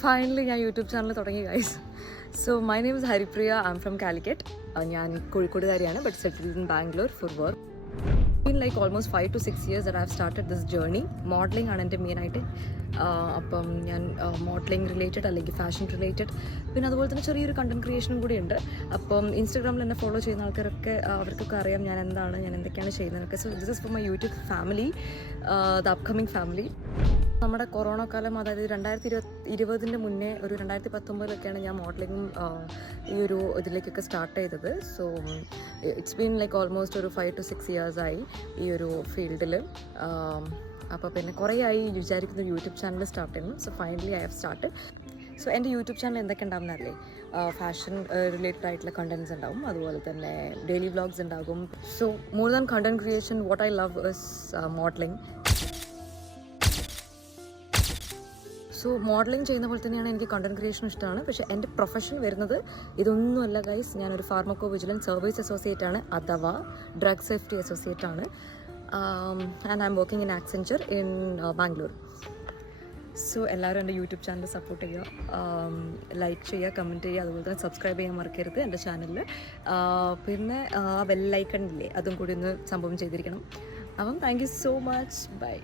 Finally ഞാൻ YouTube channel തുടങ്ങി guys. So my name is Haripriya. I am from Calicut. ഞാൻ കോഴിക്കോടുകാരിയാണ്, but settled in Bangalore for work. Been like almost 5 to 6 years that I have started this journey. Modelling ആണ് എൻ്റെ മെയിനായിട്ട്. അപ്പം ഞാൻ modelling related അല്ലെങ്കിൽ ഫാഷൻ റിലേറ്റഡ്, പിന്നെ അതുപോലെ തന്നെ ചെറിയൊരു കണ്ടൻറ് ക്രിയേഷനും കൂടി ഉണ്ട്. അപ്പം ഇൻസ്റ്റാഗ്രാമിൽ എന്നെ ഫോളോ ചെയ്യുന്ന ആൾക്കാരൊക്കെ അവർക്കൊക്കെ അറിയാം ഞാൻ എന്തൊക്കെയാണ് ചെയ്യുന്നതൊക്കെ. So this is for my YouTube family, the upcoming family. നമ്മുടെ കൊറോണ കാലം, അതായത് 2020 മുന്നേ ഒരു 2019 ഞാൻ മോഡലിങ്ങും ഈ ഒരു ഇതിലേക്കൊക്കെ സ്റ്റാർട്ട് ചെയ്തത്. So it's been like almost ഒരു 5 to 6 years ആയി ഈ ഒരു ഫീൽഡിൽ. അപ്പോൾ പിന്നെ കുറേ ആയി വിചാരിക്കുന്ന യൂട്യൂബ് ചാനൽ സ്റ്റാർട്ട് ചെയ്യുന്നു. So finally I have started. So എൻ്റെ യൂട്യൂബ് ചാനൽ എന്തൊക്കെ ഉണ്ടാവുന്നതല്ലേ, ഫാഷൻ റിലേറ്റഡ് ആയിട്ടുള്ള കണ്ടൻറ്റ്സ് ഉണ്ടാവും, അതുപോലെ തന്നെ ഡെയിലി വ്ളോഗ്സ് ഉണ്ടാകും. So more than content creation, what I love is modelling. So modelling ചെയ്യുന്ന പോലെ തന്നെയാണ് എനിക്ക് കണ്ടൻറ് ക്രിയേഷനും ഇഷ്ടമാണ്. പക്ഷേ എൻ്റെ പ്രൊഫഷൻ വരുന്നത് ഇതൊന്നുമല്ല ഗൈസ്. ഞാനൊരു ഫാർമക്കോ വിജിലൻസ് സർവീസ് അസോസിയേറ്റ് ആണ്, അഥവാ ഡ്രഗ് സേഫ്റ്റി അസോസിയേറ്റ് ആണ്. And I am working in Accenture in Bangalore. So എല്ലാവരും എൻ്റെ യൂട്യൂബ് ചാനൽ സപ്പോർട്ട് ചെയ്യുക, ലൈക്ക് ചെയ്യുക, കമൻറ്റ് ചെയ്യുക, അതുപോലെ തന്നെ സബ്സ്ക്രൈബ് ചെയ്യാൻ മറക്കരുത് എൻ്റെ ചാനലിൽ. പിന്നെ ബെല്ലൈക്കൺ ഇല്ലേ, അതും കൂടി ഒന്ന് സംഭവം ചെയ്തിരിക്കണം. അപ്പം thank you so much. By.